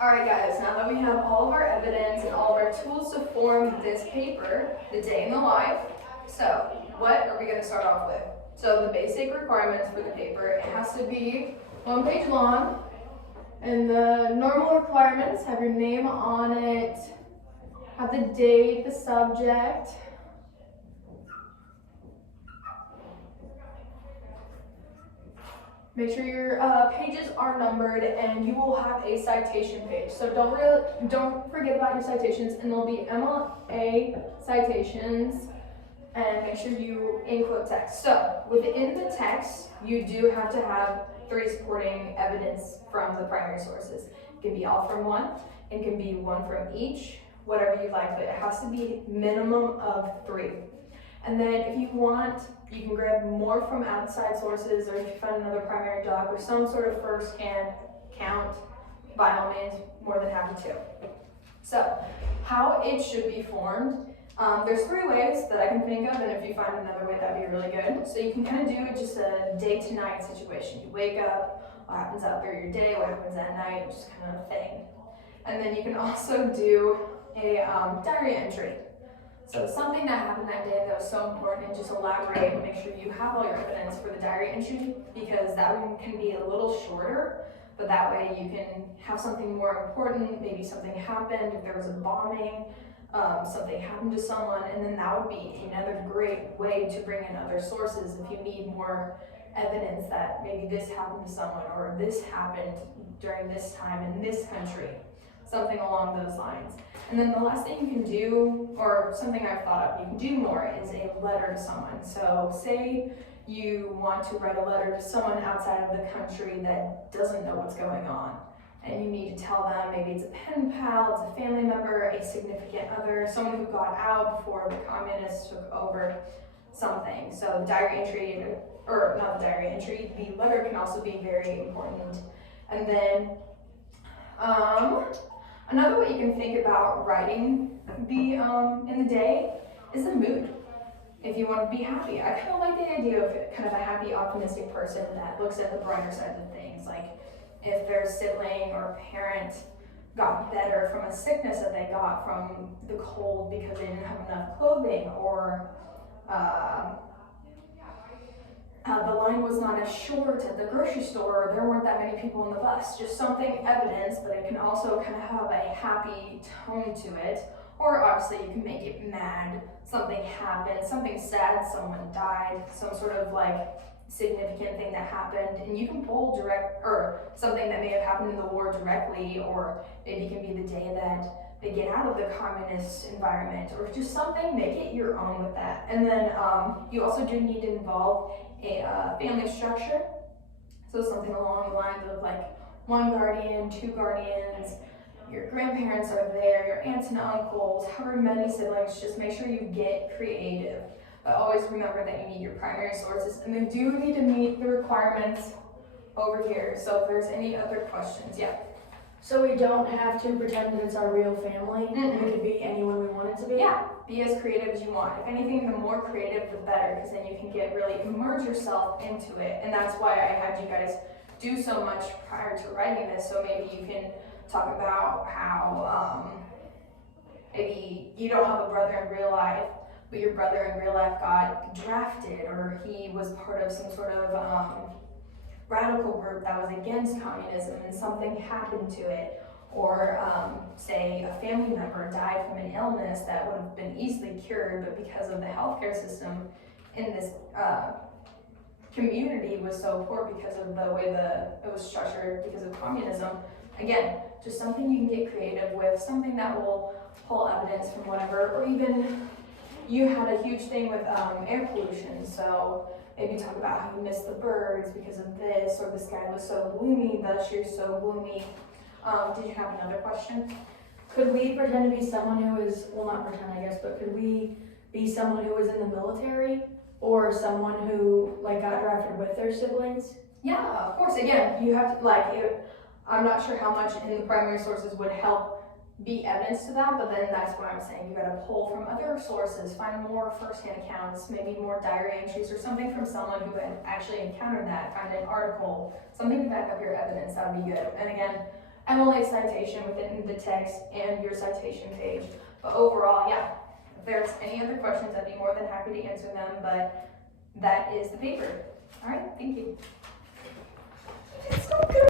Alright guys, now that we have all of our evidence and all of our tools to form this paper, the day in the life, so what are we going to start off with? So the basic requirements for the paper, it has to be 1 page long, and the normal requirements have your name on it, have the date, the subject, make sure your pages are numbered, and you will have a citation page. So don't forget about your citations, and there'll be MLA citations, and make sure you include text. So within the text, you do have to have 3 supporting evidence from the primary sources. It can be all from one, it can be 1 from each, whatever you like, but it has to be minimum of 3. And then if you want, you can grab more from outside sources, or if you find another primary doc or some sort of first-hand count, by all means, more than happy to. So, how it should be formed, there's 3 ways that I can think of, and if you find another way, that'd be really good. So you can kind of do just a day-to-night situation. You wake up, what happens out through your day, what happens at night, just kind of a thing. And then you can also do a diary entry. So something that happened that day that was so important, and just elaborate and make sure you have all your evidence for the diary entry, because that one can be a little shorter, but that way you can have something more important, maybe something happened, if there was a bombing, something happened to someone, and then that would be another great way to bring in other sources if you need more evidence that maybe this happened to someone, or this happened during this time in this country. Something along those lines. And then the last thing you can do, or something I've thought of, you can do more, is a letter to someone. So say you want to write a letter to someone outside of the country that doesn't know what's going on, and you need to tell them, maybe it's a pen pal, it's a family member, a significant other, someone who got out before the communists took over something. So the diary entry, or not the diary entry, the letter can also be very important. And then another way you can think about writing in the day is the mood. If you want to be happy, I kind of like the idea of kind of a happy, optimistic person that looks at the brighter side of things. Like if their sibling or parent got better from a sickness that they got from the cold because they didn't have enough clothing, or the line was not as short at the grocery store, or there weren't that many people on the bus. Just something evidence, but it can also kind of have a happy tone to it. Or obviously you can make it mad, something happened, something sad, someone died, some sort of like significant thing that happened, and you can pull direct, or something that may have happened in the war directly, or maybe it can be the day that they get out of the communist environment, or just something, make it your own with that. And then you also do need to involve a family structure. So something along the lines of like 1 guardian, 2 guardians, your grandparents are there, your aunts and uncles, however many siblings, just make sure you get creative. But always remember that you need your primary sources, and they do need to meet the requirements over here. So if there's any other questions, yeah. So we don't have to pretend that it's our real family? Mm-mm. It could be anyone we want it to be? Yeah, be as creative as you want. If anything, the more creative, the better, because then you can really immerse yourself into it. And that's why I had you guys do so much prior to writing this, so maybe you can talk about how maybe you don't have a brother in real life, but your brother in real life got drafted, or he was part of some sort of radical group that was against communism and something happened to it. Or say a family member died from an illness that would have been easily cured, but because of the healthcare system in this community was so poor because of the way it was structured because of communism. Again, just something you can get creative with, something that will pull evidence from whatever, or even you had a huge thing with air pollution, so maybe talk about how you miss the birds because of this, or the sky was so gloomy, this year's so gloomy. Did you have another question? Could we pretend to be someone who is, well, not pretend I guess, but could we be someone who was in the military, or someone who like got drafted with their siblings? Yeah, of course. Again, you have to I'm not sure how much in the primary sources would help be evidence to that, but then that's what I'm saying. You got to pull from other sources, find more first-hand accounts, maybe more diary entries or something from someone who had actually encountered that, find an article, something to back up your evidence. That would be good. And again, MLA citation within the text and your citation page. But overall, yeah, if there's any other questions, I'd be more than happy to answer them, but that is the paper. All right, thank you.